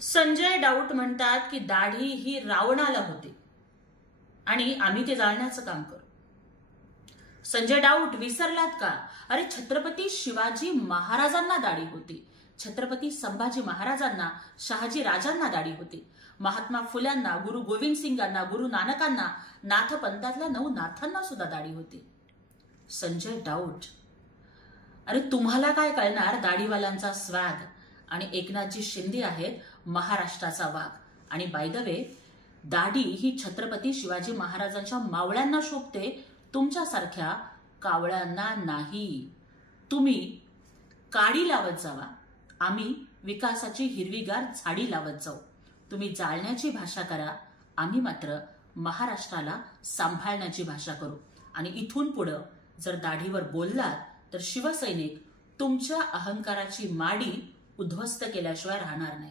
Sanjay doubt म्हणतात की दाढी ही रावणाला होती आणि आम्ही ते जाळण्याचं काम करू. संजय डाऊट विसरलात का? अरे छत्रपती शिवाजी महाराजांना दाढी होती, छत्रपती संभाजी महाराजांना, शहाजी राजांना दाढी होती, महात्मा फुल्यांना, गुरु गोविंद सिंगांना, गुरु नानकांना, नाथपंथातल्या 9 नाथांना सुद्धा दाढी होती. संजय डाऊट, अरे तुम्हाला काय कळणार दाढीवाल्यांचा स्वॅग? आणि एकनाथजी शिंदे आहेत महाराष्ट्राचा वाघ. आणि बाय द वे, दाढी ही छत्रपती शिवाजी महाराजांच्या मावळ्यांना शोभते, तुमच्यासारख्या कावळ्यांना नाही. तुम्ही काडी लावत जावा, आम्ही विकासाची हिरवीगार झाडी लावत जाऊ. तुम्ही जाळण्याची भाषा करा, आम्ही मात्र महाराष्ट्राला सांभाळण्याची भाषा करू. आणि इथून पुढं जर दाढीवर बोललात तर शिवसैनिक तुमच्या अहंकाराची माडी उद्ध्वस्त केल्याशिवाय राहणार नाही.